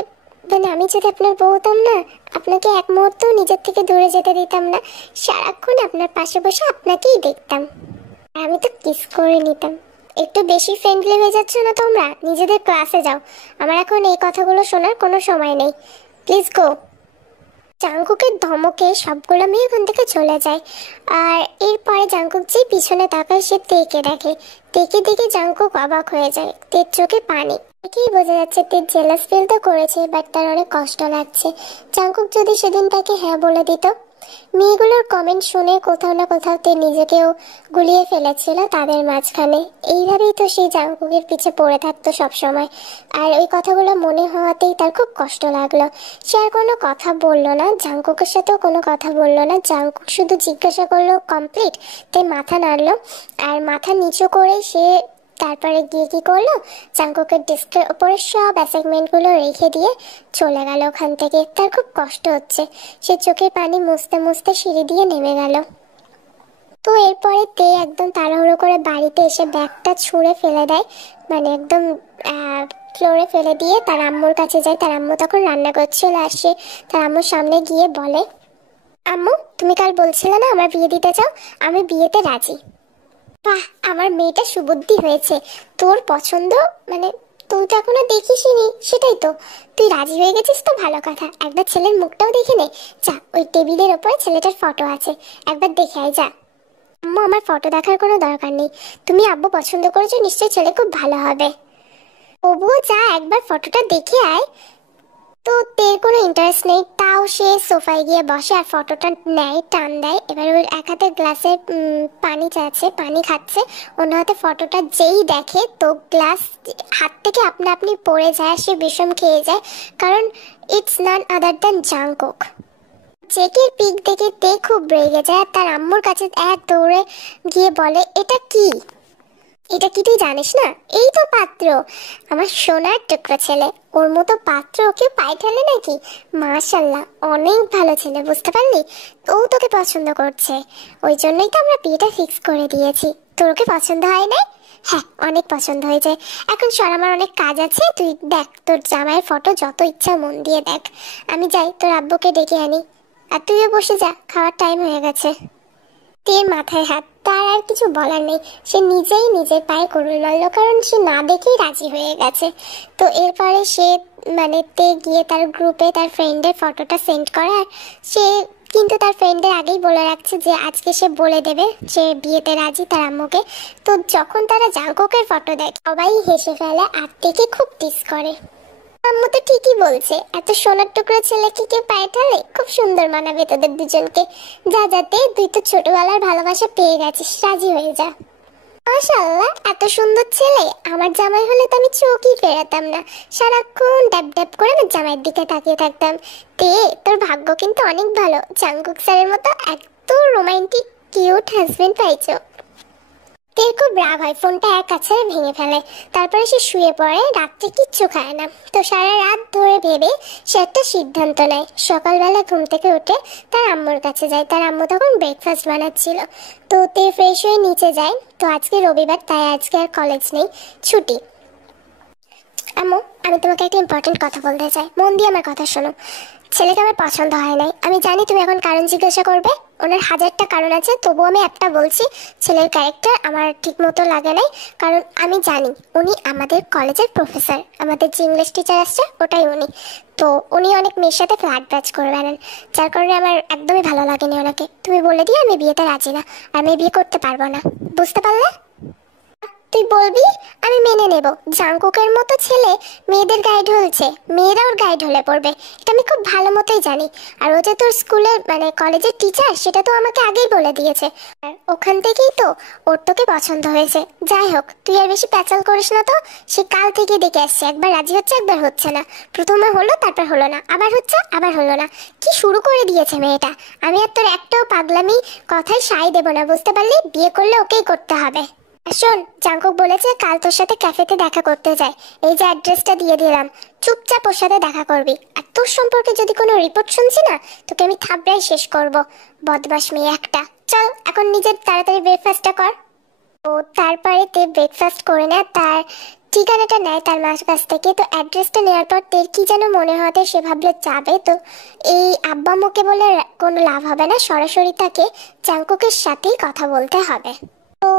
আমি যদি আপনার বউ হতাম না, আপনাকে এক মুহূর্তেও নিজের থেকে দূরে যেতে দিতাম না, সারাক্ষণ আপনার পাশে বসে আপনাকেই দেখতাম, আর আমি তো কিস করে নিতাম। একটু বেশি ফ্রেন্ডলি হয়ে যাচ্ছ না তোমরা, নিজেদের ক্লাসে যাও, আমার এখন এই কথাগুলো শোনার কোনো সময় নেই, প্লিজ গো। জাঙ্কুকের ধমকে সবগুলো মেয়ে ওখান থেকে চলে যায়, আর এরপরে জাঙ্কুক যে পিছনে তাকায়, সে তেকে দেখে, তেকে দেখে জাঙ্কুক অবাক হয়ে যায়, তের চোখে পানি, একেই বোঝা যাচ্ছে তে জেলাস ফিল তো করেছে, বাট তার অনেক কষ্ট লাগছে। জাঙ্কুক যদি সেদিন তাকে হ্যাঁ বলে দিত। মেয়েগুলোর কমেন্ট শুনে কোথাও না কোথাও তে নিজেকেও গুলিয়ে ফেলেছিল তাদের মাঝখানে, এইভাবেই তো সেই জাঙ্কুকের পিছে পড়ে থাকতো সবসময়, আর ওই কথাগুলো মনে হওয়াতেই তার খুব কষ্ট লাগলো। সে আর কোনো কথা বললো না, জাঙ্কুকের সাথেও কোনো কথা বললো না, জাঙ্কুক শুধু জিজ্ঞাসা করলো কমপ্লিট, তে মাথা নাড়লো, আর মাথা নিচু করে সে তারপরে গিয়ে কি করলো, জাঙ্কুকের ডেস্কের উপরে সব অ্যাসাইনমেন্টগুলো রেখে দিয়ে চলে গেল ওখান থেকে। তার খুব কষ্ট হচ্ছে, সে চোখের পানি মুছতে মুছতে সিঁড়ি দিয়ে নেমে গেল। তো এরপরে তে একদম তাড়াহুড়ো করে বাড়িতে এসে ব্যাগটা ছুঁড়ে ফেলে দেয়, একদম ফ্লোরে ফেলে দিয়ে তার আম্মুর কাছে যায়। তার আম্মু তখন রান্না করছিল, আর সে তার আম্মুর সামনে গিয়ে বলে, আম্মু তুমি কাল বলছিলে না আমার বিয়ে দিতে চাও, আমি বিয়েতে রাজি। বাহ, আমার মেয়েটা সুবুদ্ধি হয়েছে, তোর পছন্দ তুই তো এখনো দেখিসনি, সেটাই তো, তুই রাজি হয়ে গেছিস তো ভালো কথা, একবার ছেলের মুখটাও দেখে নে, যা ওই টেবিলের ওপরে ছেলেটার ফটো আছে, একবার দেখে আয় যা। আম্মু আমার ফটো দেখার কোনো দরকার নেই, তুমি আব্বু পছন্দ করেছো, নিশ্চয়ই ছেলে খুব ভালো হবে, তবুও যা একবার ফটোটা দেখে আয়। তো তের কোনো ইন্টারেস্ট নেই, তাও সে সোফায় গিয়ে বসে আর ফটোটা নেয়, টান দেয়। এবার ওর এক হাতে গ্লাসে পানি চাচ্ছে, পানি খাচ্ছে, অন্য হাতে ফটোটা যেই দেখে তো গ্লাস হাত থেকে আপনা আপনি পড়ে যায়, সে বিষম খেয়ে যায়, কারণ it's none other than Jungkook. জেকের পিক দেখে তে খুব রেগে যায়, আর তার আম্মুর কাছে এক দৌড়ে গিয়ে বলে, এটা কি, এটা কি তুই জানিস না, এই তো পাত্র, আমার সোনার টুকরো ছেলে, ওর মতো পাত্র ওকে পায়ে ঠেলে নাকি, মাশাআল্লাহ অনেক ভালো ছেলে, বুঝতে পারলি, ও তোকে পছন্দ করছে, ওই জন্যই তো আমরা বিয়েটা ফিক্স করে দিয়েছি, তোর ওকে পছন্দ হয় না? হ্যাঁ অনেক পছন্দ হয়েছে, এখন সর আমার অনেক কাজ আছে, তুই দেখ তোর জামাইয়ের ফটো যত ইচ্ছা মন দিয়ে দেখ, আমি যাই তোর আব্বুকে ডেকে আনি, আর তুইও বসে যা, খাওয়ার টাইম হয়ে গেছে। তের মাথায় হাত, তার আর কিছু বলার নেই, সে নিজেই নিজের পায়ে কুড়ুল মারলো, কারণ সে না দেখেই রাজি হয়ে গেছে। তো এরপরে সে তে গিয়ে তার গ্রুপে তার ফ্রেন্ডের ফটোটা সেন্ড করে, আর সে কিন্তু তার ফ্রেন্ডের আগেই বলে রাখছে যে আজকে সে বলে দেবে যে বিয়েতে রাজি তার আম্মুকে। তো যখন তারা জাঙ্কুকের ফটো দেখে সবাই হেসে ফেলে, আর থেকে খুব টিস করে। আম্মু তো ঠিকই বলছে, এত সোনার টুকরো ছেলেকে কেউ পায়ে ঠেলে, খুব সুন্দর মানাবে তোদের দুজনকে, যা যাতে তুই তো ছোটবেলার ভালোবাসা পেয়ে গেছিস, রাজি হয়ে যা। মাশাআল্লাহ এত সুন্দর ছেলে, আমার জামাই হলে তো আমি চোখই ফেরাতাম না, সারাক্ষণ ড্যাব ড্যাব করে আমার জামাইয়ের দিকে তাকিয়ে থাকতাম। তে তোর ভাগ্য কিন্তু অনেক ভালো, জাঙ্কুক স্যারের মতো এত রোমান্টিক কিউট হাজবেন্ড পাইছো। তের খুব রাগ হয়, ফোনটা এক কাছে ভেঙে ফেলে, তারপরে সে শুয়ে পড়ে, রাত্রে কিচ্ছু খায় না। তো সারা রাত ধরে ভেবে সে একটা সিদ্ধান্ত নেয়, সকালবেলা ঘুম থেকে উঠে তার আম্মুর কাছে যায়, তার আম্মু তখন ব্রেকফাস্ট বানাচ্ছিল। তো তে ফ্রেশ হয়ে নিচে যায়, তো আজকে রবিবার, তাই আজকে আর কলেজ নেই, ছুটি। আম্মু আমি তোমাকে একটা ইম্পর্টেন্ট কথা বলতে চাই, মন দিয়ে আমার কথা শোনো। ছেলেকে আমার পছন্দ হয় নাই। আমি জানি তুমি এখন কারণ জিজ্ঞাসা করবে, ওনার হাজারটা কারণ আছে, তবু আমি একটা বলছি, ছেলের ক্যারেক্টার আমার ঠিক মতো লাগে নাই। কারণ আমি জানি উনি আমাদের কলেজের প্রফেসর, আমাদের যে ইংলিশ টিচার আসছে ওটাই উনি। তো উনি অনেক মেয়ের সাথে ফ্ল্যাট ব্যাচ করে বেড়ান, যার কারণে আমার একদমই ভালো লাগেনি ওনাকে। তুমি বলে দিয়ে আমি বিয়েতে রাজি না, আমি বিয়ে করতে পারবো না, বুঝতে পারলে? তুই বলবি, আমি মেনে নেব। জাংকুকের মতো ছেলে মেয়েদের গাইড হয়েছে, মেয়েরা ওর গাইড হলে পড়বে, এটা আমি খুব ভালো মতোই জানি। আর ও যে তোর স্কুলের মানে কলেজের টিচার, সেটা তো আমাকে আগেই বলে দিয়েছে। আর ওখান থেকেই তো ওর তোকে পছন্দ হয়েছে। যাই হোক, তুই আর বেশি প্যাচাল করিস না তো। সে কাল থেকে দেখে আসছে, একবার রাজি হচ্ছে একবার হচ্ছে না। প্রথমে হলো, তারপর হলো না, আবার হচ্ছে আবার হলো না। কি শুরু করে দিয়েছে মেয়েটা! আমি আর তোর একটাও পাগলামি কথায় সায় দেবো না, বুঝতে পারলি? বিয়ে করলে ওকেই করতে হবে। শোন, জাংকুক বলেছে কাল তোর সাথে ক্যাফেতে দেখা করতে যায়। এই যে অ্যাড্রেসটা দিয়ে দিলাম, চুপচাপ ওর সাথে দেখা করবি। আর তোর সম্পর্কে যদি কোনো রিপোর্ট শুনছি না, তোকে আমি থাবড়াই শেষ করব। বদমাশ মেয়ে একটা। চল এখন নিজের তাড়াতাড়ি ব্রেকফাস্টটা কর। ও তারপরে তে ব্রেকফাস্ট করে নেয়, তার ঠিকানাটা নেয় তার মার কাছ থেকে। তো অ্যাড্রেসটা নেওয়ার পর তের কি যেন মনে হতে, সে ভাবলে যাবে তো এই আব্বা মুখে বলে কোনো লাভ হবে না, সরাসরি তাকে জাংকুকের সাথেই কথা বলতে হবে। তো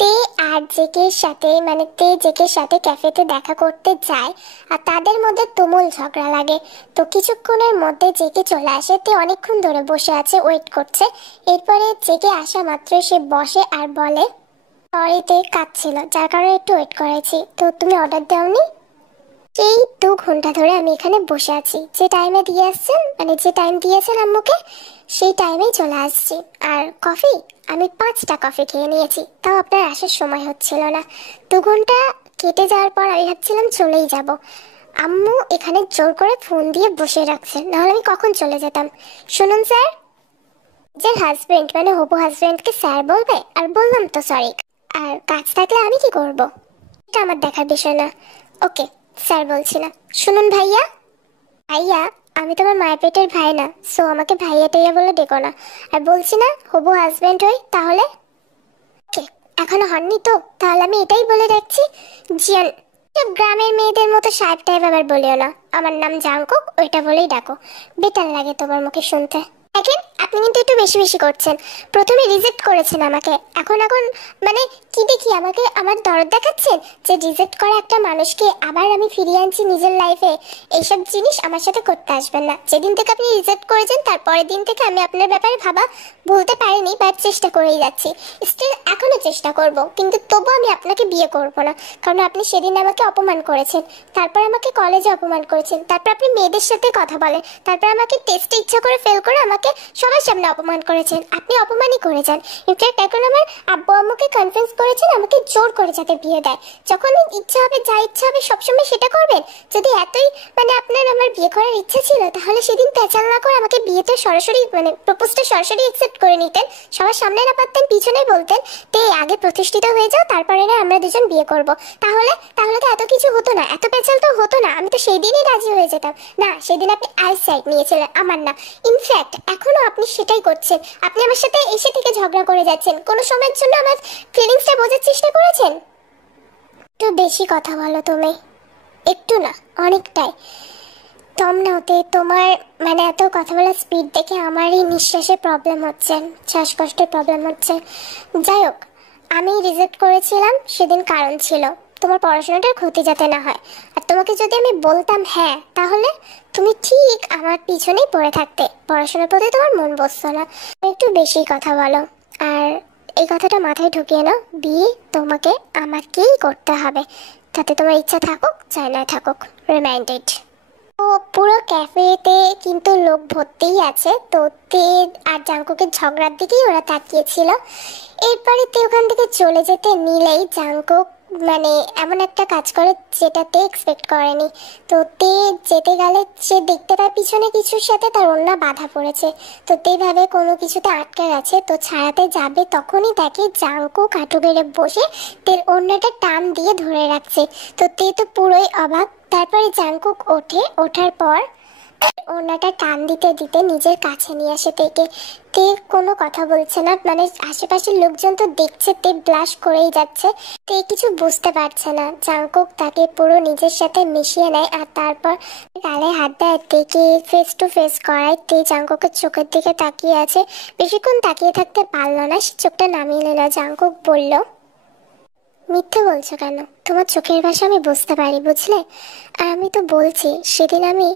তে আর জেকের সাথে মানে তে জেকের সাথে ক্যাফেতে দেখা করতে যায়, আর তাদের মধ্যে তুমুল ঝগড়া লাগে। তো কিছুক্ষণের মধ্যে জেকে চলে আসে, তে অনেকক্ষণ ধরে বসে আছে, ওয়েট করছে। এরপরে জেকে আসা মাত্র সে বসে আর বলে, সরিতে কাজ ছিল, যার কারণে একটু ওয়েট করেছি। তো তুমি অর্ডার দাওনি? এই 2 ঘন্টা ধরে আমি এখানে বসে আছি, যে টাইমে দিয়ে আসছেন মানে যে টাইম দিয়েছেন আম্মুকে, সেই টাইমেই চলে আসছি। আর কফি, আমি 5টা কফি খেয়ে নিয়েছি, তাও আপনার আসার সময় হচ্ছিল না। 2 ঘন্টা কেটে যাওয়ার পর আমি ভাবছিলাম চলেই যাব, আম্মু এখানে জোর করে ফোন দিয়ে বসে রাখছেন, নাহলে আমি কখন চলে যেতাম। শুনুন স্যার, যে হাজবেন্ড মানে হবু হাজবেন্ডকে স্যার বলবে? আর বললাম তো সরি। আর কাজ থাকলে আমি কি করব, এটা আমার দেখার বিষয় না। ওকে, স্যার বলছি না। শুনুন ভাইয়া, ভাইয়া আমি তোমার মায়ের পেটের ভাই না, সো আমাকে ভাইয়া টাইয়া বলে ডেকো না। আর বলছি না হবু হাজবেন্ড হই, তাহলে ওকে। এখনো হননি তো? তাহলে আমি এটাই বলে রাখছি, জিয়ান সব গ্রামের মেয়েদের মতো সাহেব টাইপ আবার বলিও না। আমার নাম জাংকুক, ওইটা বলেই ডাকো, বেটার লাগে তোমার মুখে শুনতে। দেখেন, আপনি কিন্তু একটু বেশি বেশি করছেন। প্রথমে রিজেক্ট করেছেন আমাকে, এখন এখন মানে কি দেখি আমাকে আমার দরদ দেখাচ্ছেন যে রিজেক্ট করা একটা মানুষকে আবার আমি ফিরিয়ে আনছি নিজের লাইফে। এইসব জিনিস আমার সাথে করতে আসবেন না। যেদিন থেকে আপনি রিজেক্ট করেছেন তারপরের দিন থেকে আমি আপনার ব্যাপারে ভাবা বলতে পারিনি, বাট চেষ্টা করেই যাচ্ছি। স্টিল এখনো চেষ্টা করব, কিন্তু তবু আমি আপনাকে বিয়ে করব না। কারণ আপনি সেদিন আমাকে অপমান করেছেন, তারপর আমাকে কলেজে অপমান করেছেন, তারপর আপনি মেয়েদের সাথে কথা বলেন, তারপর আমাকে টেস্টে ইচ্ছা করে ফেল করে আমাকে সবার সামনে অপমান করেছেন। আপনি অপমানই করেছেন। ইনফ্যাক্ট এখন আমার আব্বু আম্মুকে কনভিন্স করেছেন আমাকে জোর করে যাতে বিয়ে দেয়। যখন ইচ্ছা হবে, যা ইচ্ছা হবে সবসময় সেটা করবেন। যদি এতই মানে আপনার আমার বিয়ে করার ইচ্ছা ছিল, তাহলে সেদিন পেঁচাল না করে আমাকে বিয়েতে সরাসরি মানে প্রপোজটা সরাসরি অ্যাকসেপ্ট করে নিতেন, সবার সামনে না পারতেন, পিছনে বলতেন তে আগে প্রতিষ্ঠিত হয়ে যাও, তারপরে না আমরা দুজন বিয়ে করব। তাহলে তাহলে তো এত কিছু হতো না, এত পেঁচাল তো হতো না, আমি তো সেই দিনই রাজি হয়ে যেতাম। না, সেদিন আপনি আই সাইড নিয়েছিলেন, আমার না। ইনফ্যাক্ট এখনো আপনি সেটাই করছেন। আপনি আমার সাথে এসে থেকে ঝগড়া করে যাচ্ছেন, কোনো সময়ের জন্য আমার ফিলিংসটা বোঝার চেষ্টা করেছেন? একটু বেশি কথা বলো তুমি, একটু না অনেকটাই। তমনাতে তোমার মানে এত কথা বলার স্পিড দেখে আমারই নিঃশ্বাসের প্রবলেম হচ্ছে, শ্বাসকষ্টের প্রবলেম হচ্ছে। যাই হোক, আমি রিজেক্ট করেছিলাম সেদিন কারণ ছিল তোমার পড়াশোনাটার ক্ষতি যাতে না হয়। আর তোমাকে যদি আমি বলতাম হ্যাঁ, তাহলে তুমি ঠিক আমার পিছনেই পড়ে থাকতে, পড়াশোনার প্রতি তোমার মন বসতো না। একটু বেশি কথা বলো। আর এই কথাটা মাথায় ঢুকিয়ে নাও, বিয়ে তোমাকে আমাকেই করতে হবে, তাতে তোমার ইচ্ছা থাকুক চাই না থাকুক। রিমাইন্ডেড। তো পুরো ক্যাফেতে কিন্তু লোক ভর্তিই আছে। তো তে আর জাংকুকের ঝগড়ার দিকেই ওরা তাকিয়েছিল। এরপরে তে ওখান থেকে চলে যেতে নিলেই জাংকুক মানে এমন একটা কাজ করে যেটা তে এক্সপেক্ট করেনি। তো তে যেতে গেলে সে দেখতে পায় পিছনে কিছুর সাথে তার ওড়না বাঁধা পড়েছে। তো তে ভাবে কোনো কিছুতে আটকে গেছে, তো ছাড়াতে যাবে তখনই দেখে জাংকুক হাঁটু গেড়ে বসে তের ওড়নাটা টান দিয়ে ধরে রাখছে। তো তে তো পুরোই অবাক। তারপরে জাংকুক ওঠে, ওঠার পর ওনাটা টান দিতে দিতে নিজের কাছে নিয়ে আসে তেকে। তে কোনো কথা বলছে না, মানে আশেপাশের লোকজন তো দেখছে তে ব্লাশ করেই যাচ্ছে। তে কিছু বুঝতে পারছে না। জাংকুক তাকে পুরো নিজের সাথে মিশিয়ে নেয় আর তারপর গালে হাত দেয়, তেকে ফেস টু ফেস করায়। তে জাংকুকের চোখের দিকে তাকিয়ে আছে, বেশিক্ষণ তাকিয়ে থাকতে পারলো না, সে চোখটা নামিয়ে নিল। জাংকুক বলল, মিথ্যে বলছো কেন? তোমার চোখের ভাষা আমি বুঝতে পারি, বুঝলে? আর আমি তো বলছি সেদিন আমি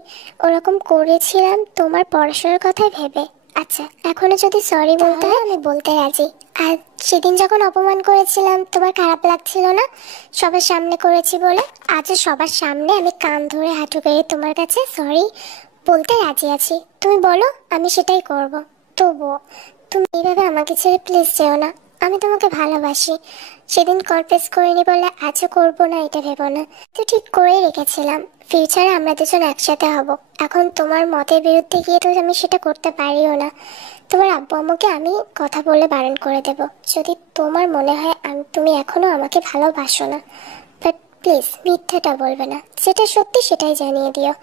ওরকম করেছিলাম তোমার পড়াশোনার কথাই ভেবে। আচ্ছা, এখনো যদি সরি বলতে হয় আমি বলতে রাজি। আর সেদিন যখন অপমান করেছিলাম তোমার খারাপ লাগছিল না? সবার সামনে করেছি বলে। আজও সবার সামনে আমি কান ধরে হাঁটু গেড়ে তোমার কাছে সরি বলতে রাজি আছি। তুমি বলো, আমি সেটাই করব। তবুও তুমি এইভাবে আমাকে ছেড়ে প্লিজ যেও না। আমি তোমাকে ভালোবাসি। সেদিন কনফেস করিনি বলে আজও করবো না এটা ভেবো না। তো ঠিক করেই রেখেছিলাম ফিউচারে আমরা দুজন একসাথে হব। এখন তোমার মতের বিরুদ্ধে গিয়ে তো আমি সেটা করতে পারিও না। তোমার আব্বু আম্মুকে আমি কথা বলে বারণ করে দেব যদি তোমার মনে হয় তুমি এখনো আমাকে ভালোবাসো না। বাট প্লিজ মিথ্যাটা বলবে না, যেটা সত্যি সেটাই জানিয়ে দিও।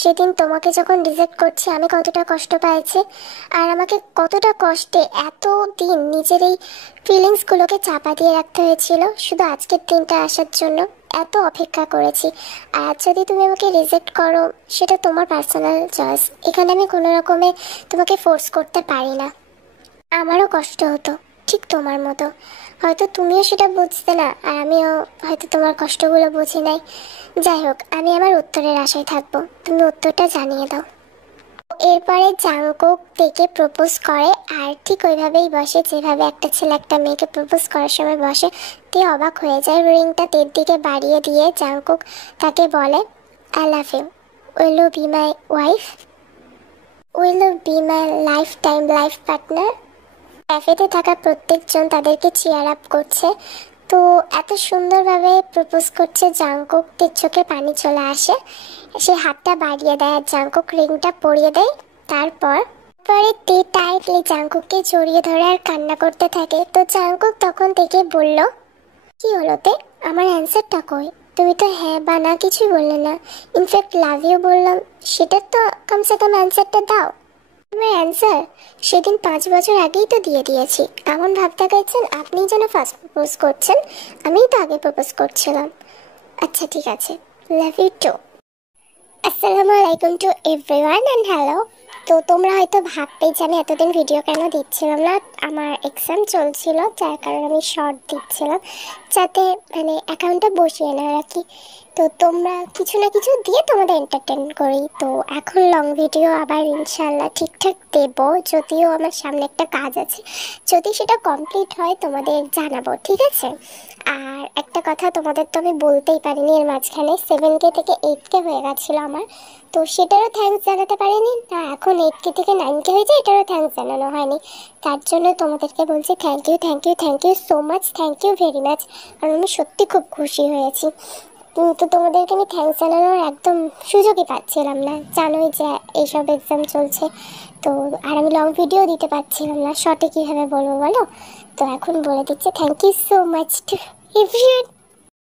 সেদিন তোমাকে যখন রিজেক্ট করছি আমি কতটা কষ্ট পাইছি, আর আমাকে কতটা কষ্টে এত দিন নিজের এই ফিলিংসগুলোকে চাপা দিয়ে রাখতে হয়েছিল শুধু আজকের দিনটা আসার জন্য। এত অপেক্ষা করেছি, আর যদি তুমি আমাকে রিজেক্ট করো সেটা তোমার পার্সোনাল চয়েস। এখানে আমি কোনো রকমে তোমাকে ফোর্স করতে পারি না। আমারও কষ্ট হতো ঠিক তোমার মতো, হয়তো তুমিও সেটা বুঝতে না, আর আমিও হয়তো তোমার কষ্টগুলো বুঝি নাই। যাই হোক, আমি আমার উত্তরের আশায় থাকবো, তুমি উত্তরটা জানিয়ে দাও। এরপরে জাংকুক তেকে প্রপোজ করে, আর ঠিক ওইভাবেই বসে যেভাবে একটা ছেলে একটা মেয়েকে প্রপোজ করার সময় বসে। তে অবাক হয়ে যায়। রিংটা তের দিকে বাড়িয়ে দিয়ে জাংকুক তাকে বলে, I love you, will you be my wife, will you be my life time life partner. ক্যাফেতে থাকা প্রত্যেকজন তাদেরকে চেয়ার আপ করছে। তো এত সুন্দরভাবে প্রপোজ করছে জাংকুক, তের চোখে পানি চলে আসে। সে হাতটা বাড়িয়ে দেয় আর জাংকুক রিংটা পরিয়ে দেয়। তারপরে তে টাইটলি জাংকুককে জড়িয়ে ধরে আর কান্না করতে থাকে। তো জাংকুক তখন থেকে বলল, কি হলো তে, আমার অ্যান্সারটা কই? তুমি তো হ্যাঁ বা না কিছুই বললে না। ইনফ্যাক্ট লাভ ইউ বললাম, সেটার তো কমসে কম অ্যান্সারটা দাও। আমার অ্যান্সার সেদিন 5 বছর আগেই তো দিয়ে দিয়েছি। এমন ভাব দেখাচ্ছেন আপনি যেন ফার্স্ট প্রপোজ করছেন, আমিই তো আগে প্রপোজ করছিলাম। আচ্ছা ঠিক আছে, লাভ ইউ টু। আসসালামু আলাইকুম টু এভরিওয়ান অ্যান্ড হ্যালো। তো তোমরা হয়তো ভাববে যে আমি এতদিন ভিডিও কেন দিচ্ছিলাম না। আমার এক্সাম চলছিল, যার কারণে আমি শর্ট দিচ্ছিলাম, যাতে মানে অ্যাকাউন্টটা বসিয়ে না রাখি। তো তোমরা কিছু না কিছু দিয়ে তোমাদের এন্টারটেন করি। তো এখন লং ভিডিও আবার ইনশাল্লাহ ঠিকঠাক দেব, যদিও আমার সামনে একটা কাজ আছে। যদি সেটা কমপ্লিট হয় তোমাদের জানাবো, ঠিক আছে? আর একটা কথা তোমাদের তো আমি বলতেই পারিনি, এর মাঝখানে 7K থেকে 8K হয়ে গেছিলো আমার, তো সেটারও থ্যাঙ্কস জানাতে পারিনি। না এখন 8K থেকে 9K হয়েছে, এটারও থ্যাঙ্কস জানানো হয়নি। তার জন্য তোমাদেরকে বলছি thank you, thank you, thank you so much, thank you very much. আর আমি সত্যি খুব খুশি হয়েছি। তো তোমাদেরকে আমি থ্যাঙ্কস জানানোর একদম সুযোগই পাচ্ছিলাম না, জানোই যে এইসব এক্সাম চলছে। তো আর আমি লং ভিডিও দিতে পারছিলাম না, শর্টে কীভাবে বলবো বলো? তো এখন বলে দিচ্ছি thank you so much to everyone.